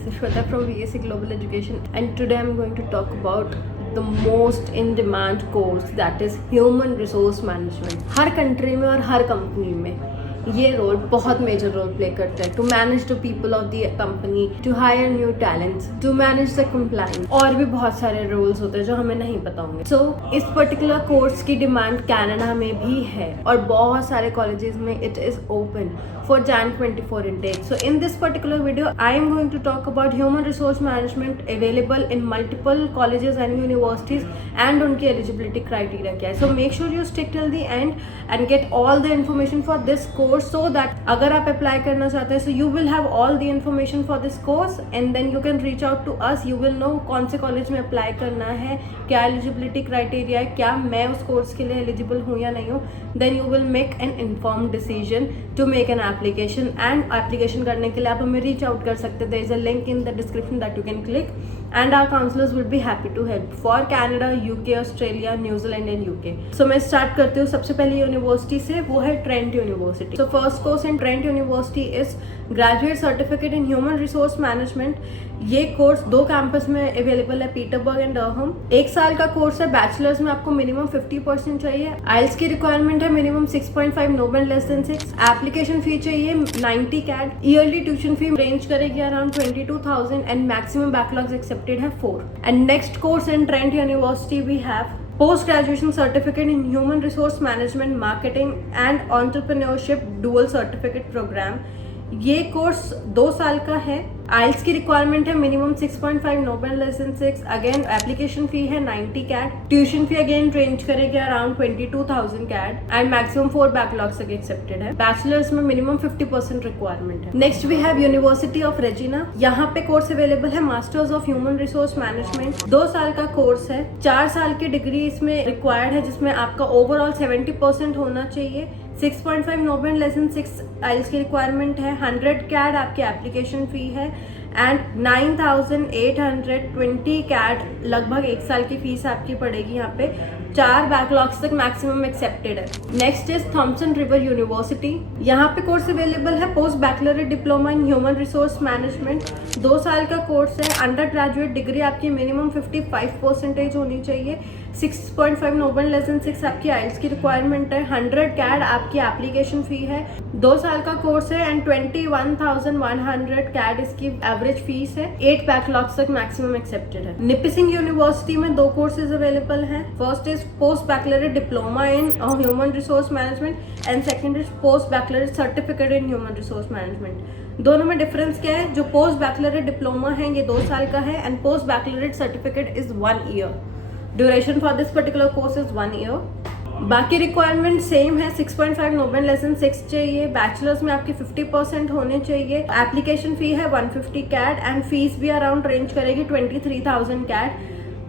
this is Shweta from VSC Global Education, and today I'm going to talk about the most in demand course, that is Human Resource Management. Her country में और हर company में ये role बहुत major role play करता है, to manage the people of the company, to hire new talents, to manage the compliance, और भी बहुत सारे रोल्स होते हैं जो हमें नहीं पता होंगे. सो इस पर्टिकुलर कोर्स की डिमांड कनाडा में भी है और बहुत सारे कॉलेजेस में it is open for Jan 24 intake. So in this particular video, I am going to talk about human resource management available in multiple colleges and universities and उनकी eligibility criteria क्या है. So make sure you stick till the end and get all the information for this course so that अगर आप apply करना चाहते हैं, so you will have all the information for this course and then you can reach out to us. You will know कौन से college में apply करना है, क्या eligibility criteria है, क्या मैं उस course के लिए eligible हूँ या नहीं हूँ. Then you will make an informed decision to make an application, and application करने के लिए आप हमें reach out कर सकते हैं. There is a link in the description that you can click and our counselors will be happy to help for Canada, UK, Australia, New Zealand and UK. So मैं start करती हूँ सबसे पहली university से, वो है Trent university. So first course in Trent University is Graduate Certificate in Human Resource Management. ये course दो कैंपस में अवेलेबल है, पीटरबर्ग एंड डरहम. एक साल का कोर्स है. बैचलर्स में आपको मिनिमम 50% चाहिए. आइल्स की रिक्वायरमेंट है minimum 6.5, no band less than 6. Application fee चाहिए 90 CAD. Yearly tuition fee range करेगी around 22,000 and maximum backlogs accepted है 4. And next course in Trent University we have Post Graduation Certificate in Human Resource Management, Marketing and Entrepreneurship Dual Certificate Program. ये कोर्स 2 साल का है. IELTS की requirement है minimum 6.5, no band less than 6. Again application fee है 90 CAD. Tuition fee again range करेगी around 22,000 CAD and maximum 4 backlogs तक एक्सेप्टेड है. बैचलर्स में मिनिमम 50% रिक्वायरमेंट है. Next we have University of Regina. यहाँ पे कोर्स अवेलेबल है masters of human resource management. 2 साल का कोर्स है. 4 साल की डिग्री इसमें रिक्वायर्ड है जिसमें आपका ओवरऑल 70% होना चाहिए. 6.5 no band less than 6 IELTS की रिक्वायरमेंट है. 100 CAD आपकी एप्लीकेशन फी है एंड 9,820 CAD लगभग 1 साल की फीस आपकी पड़ेगी. यहाँ पे 4 बैकलॉग्स तक मैक्सिमम एक्सेप्टेड है. Next is Thomson River University. यहाँ पे कोर्स अवेलेबल है post bachelor diploma in human resource management. 2 साल का कोर्स है. अंडर ग्रेजुएट डिग्री आपकी मिनिमम 55% होनी चाहिए. 6.5 नो बैंड लेस देन 6 आपकी आइल्स की रिक्वायरमेंट है. 100 CAD आपकी एप्लीकेशन फी है. 2 साल का कोर्स है एंड 21,100 CAD इसकी एवरेज फीस है. 8 बैकलॉग्स तक मैक्सिमम एक्सेप्टेड है. निपिसिंग यूनिवर्सिटी में 2 कोर्सेज अवेलेबल हैं. First is post Bachelorette diploma in human resource management and second is post Bachelorette certificate in human resource management. दोनों में डिफरेंस क्या है? जो पोस्ट बैचलरेट डिप्लोमा है ये 2 साल का है and post Bachelorette certificate is 1 year. Duration for this particular course is 1 year. बाकी रिक्वायरमेंट सेम है. 6.5 नो बैंड लेस देन 6 चाहिए. बैचलर्स में आपकी 50% होने चाहिए. एप्लीकेशन फी है 150 CAD एंड फीस भी अराउंड रेंज करेगी 23,000 CAD.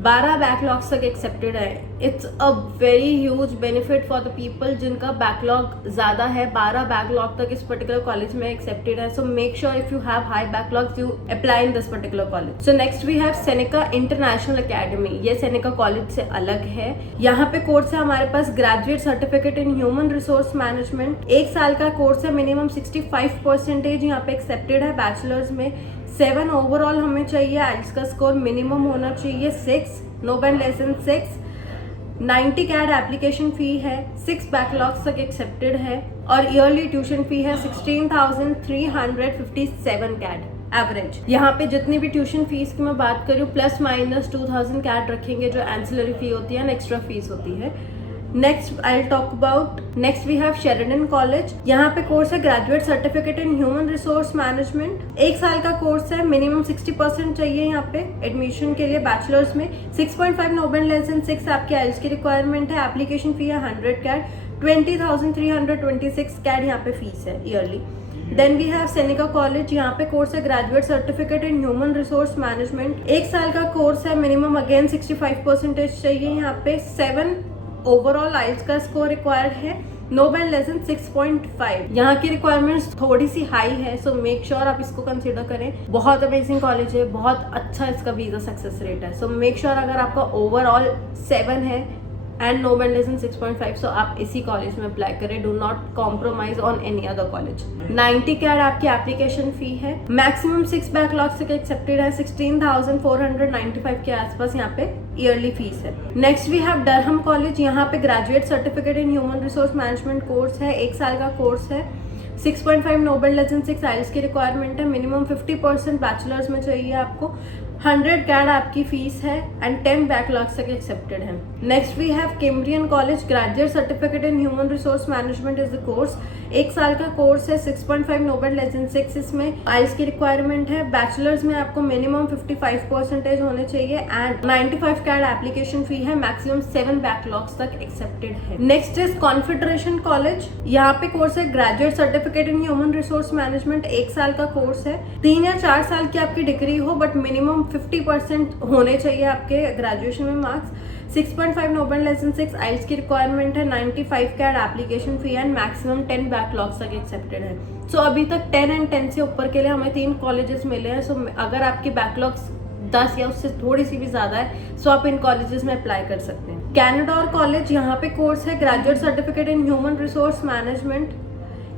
12 बैकलॉग्स तक एक्सेप्टेड है. It's a very huge benefit for the people जिनका बैकलॉग ज्यादा है. 12 बैकलॉग तक इस पर्टिकुलर कॉलेज में एक्सेप्टेड है. So make sure if you have high backlogs you apply in this particular college. So next we have Seneca international academy. ये Seneca college से अलग है. यहाँ पे कोर्स है हमारे पास graduate certificate in human resource management. 1 साल का कोर्स है. मिनिमम 65% यहाँ पे एक्सेप्टेड है. बैचलर्स में 7 ओवरऑल हमें चाहिए. आइल्स का स्कोर मिनिमम होना चाहिए 6, no band less than 6. 90 CAD application fee है. 6 बैकलॉग्स तक एक्सेप्टेड है और ईयरली ट्यूशन फी है 16,357 CAD एवरेज. यहाँ पे जितनी भी ट्यूशन फीस की मैं बात करूँ प्लस माइनस 2,000 CAD रखेंगे जो एंसिलरी फी होती है, एक्स्ट्रा फीस होती है. Next I talk about next we have Sheridan college. यहाँ पे कोर्स है graduate certificate in human resource management. 1 साल का कोर्स है. मिनिमम 60% चाहिए यहाँ पे एडमिशन के लिए. बैचलर्स में 6.5 नो बैंड लेस देन 6 आपके आइल्स की रिक्वायरमेंट है. एप्लीकेशन फी है 100 CAD. 20,326 CAD यहाँ पे फीस है yearly. Then we have Seneca college. यहाँ पे कोर्स है graduate certificate in human resource management. 1 साल का कोर्स है. मिनिमम अगेन 65% चाहिए यहाँ पे. 7 ओवरऑल आइल्स का स्कोर रिक्वायर्ड है. No band less than 6.5. यहाँ की रिक्वायरमेंट्स थोड़ी सी हाई है. सो मेक श्योर आप इसको कंसीडर करें. बहुत अमेजिंग कॉलेज है. बहुत अच्छा इसका वीजा सक्सेस रेट है. सो मेक श्योर अगर आपका ओवरऑल 7 है and no band less than 6.5, so आप इसी कॉलेज में अप्लाई करें. Do not compromise on any other college. 90 CAD आपकी एप्लीकेशन फी है. मैक्सिमम 6 बैकलॉग्स तक एक्सेप्टेड है. 16,495 के आसपास यहाँ पे ईयरली फीस है. Next we have Durham college. यहाँ पे graduate certificate in human resource management course है. 1 साल का कोर्स है. 6.5 no band less than 6 IELTS की रिक्वायरमेंट है. मिनिमम 50% बैचलर्स में चाहिए आपको. 100 CAD आपकी फीस है एंड 10 बैकलॉग्स तक एक्सेप्टेड है. Next we have Cambrian college. Graduate certificate in human resource management is the course. 1 साल का कोर्स है. 6.5 नो बैंड लेस देन 6 इसमें आइल्स की रिक्वायरमेंट है. बैचलर्स में आपको मिनिमम 55% होने चाहिए एंड 95 CAD एप्लीकेशन फी है. मैक्सिमम 7 बैकलॉग्स तक एक्सेप्टेड है. Next is confederation college. यहाँ पे कोर्स है graduate certificate in human resource management. 1 साल का कोर्स है. 3 या 4 साल की आपकी डिग्री हो बट मिनिमम 50% होने चाहिए आपके ग्रेजुएशन में marks. 6.5 no band less than 6 IELTS की रिक्वायरमेंट है. 95 CAD application fee and maximum 10 backlogs तक एक्सेप्टेड है. सो अभी तक 10 एंड 10 से ऊपर के लिए हमें 3 कॉलेजेस मिले हैं. सो अगर आपकी बैकलॉग्स 10 या उससे थोड़ी सी भी ज्यादा है सो आप इन कॉलेजेस में अप्लाई कर सकते हैं. Canada college. यहाँ पे कोर्स है graduate certificate in human resource management.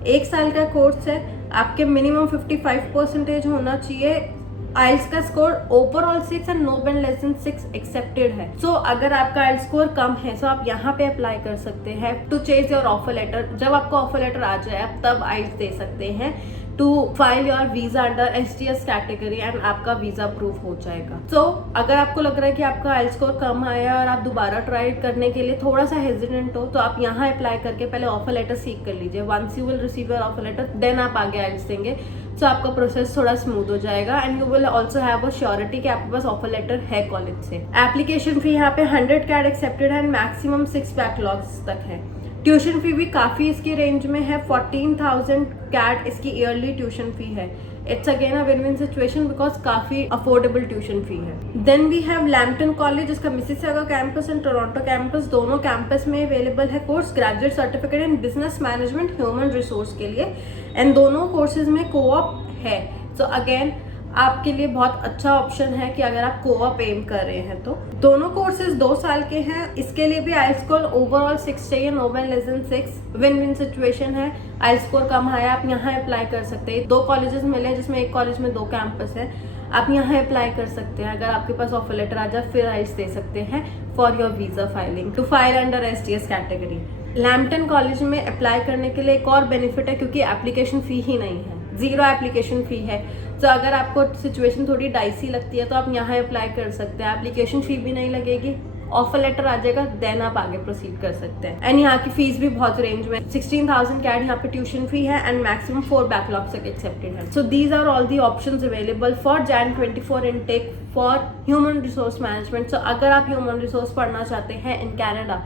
1 साल का कोर्स है. आपके मिनिमम 55% होना चाहिए. आइल्स का score overall 6 and no band less than 6 accepted है. सो अगर आपका आइल्स स्कोर कम है तो आप यहाँ पे अप्लाई कर सकते हैं to chase your offer letter. जब आपका ऑफर लेटर आ जाए आप तब आइल्स दे सकते हैं to file your visa under STS category and आपका वीजा अप्रूव हो जाएगा. सो अगर आपको लग रहा है कि आपका आइल्स स्कोर कम आया और आप दोबारा ट्राई करने के लिए थोड़ा सा हेजिटेंट हो तो आप यहाँ अप्लाई करके पहले ऑफर लेटर सीख कर लीजिए. Once you will receive your offer letter then आप आगे आइल्स देंगे. सो आपका प्रोसेस थोड़ा स्मूथ हो जाएगा and you will also have a surety कि आपके पास ऑफर लेटर है कॉलेज से. एप्लीकेशन फी यहाँ पे 100 CAD एक्सेप्टेड है एंड मैक्सिमम 6 बैकलॉग्स तक है. ट्यूशन फी भी काफी इसकी रेंज में है. 14,000 CAD इसकी ईयरली ट्यूशन फी है. It's again a win win situation because काफी अफोर्डेबल ट्यूशन फी है. Then we have Lambton college. इसका Mississauga campus and Toronto campus दोनों कैंपस में अवेलेबल है course. Graduate certificate in business management human resource के लिए and दोनों courses में कोऑप है. सो अगेन आपके लिए बहुत अच्छा ऑप्शन है कि अगर आप कोऑप एम कर रहे हैं तो. दोनों कोर्सेज 2 साल के हैं. इसके लिए भी आइल्स स्कोर ओवरऑल 6 चाहिए. No band less than 6 win win situation है. आइल्स स्कोर कम आया आप यहाँ अप्लाई कर सकते हैं. 2 कॉलेजेस मिले हैं जिसमें एक कॉलेज में 2 कैंपस है. आप यहाँ अप्लाई कर सकते हैं. अगर आपके पास ऑफर लेटर आ जाए फिर आइल्स दे सकते हैं for your visa filing to file under STS category. Lambton college में अप्लाई करने के लिए एक और बेनिफिट है क्योंकि एप्लीकेशन फी ही नहीं है. 0 एप्लीकेशन फी है. तो अगर आपको सिचुएशन थोड़ी डाइसी लगती है तो आप यहाँ अप्लाई कर सकते हैं. एप्लीकेशन फी भी नहीं लगेगी. ऑफर लेटर आ जाएगा देन आप आगे प्रोसीड कर सकते हैं. एंड यहाँ की फीस भी बहुत रेंज में. 16,000 CAD यहाँ पे ट्यूशन फी है एंड मैक्सिमम 4 बैकलॉग्स तक एक्सेप्टेड है. So these are all the options available for Jan 24 intake for human resource management. So अगर आप ह्यूमन रिसोर्स पढ़ना चाहते हैं इन कैनेडा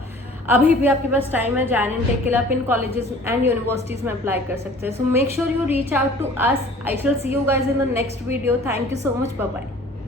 अभी भी आपके पास टाइम है. Jan इनटेक के लिए आप इन कॉलेजेस एंड यूनिवर्सिटीज में अप्लाई कर सकते हैं. So make sure you reach out to us. I shall see you guys in the next video. Thank you so much. Bye bye.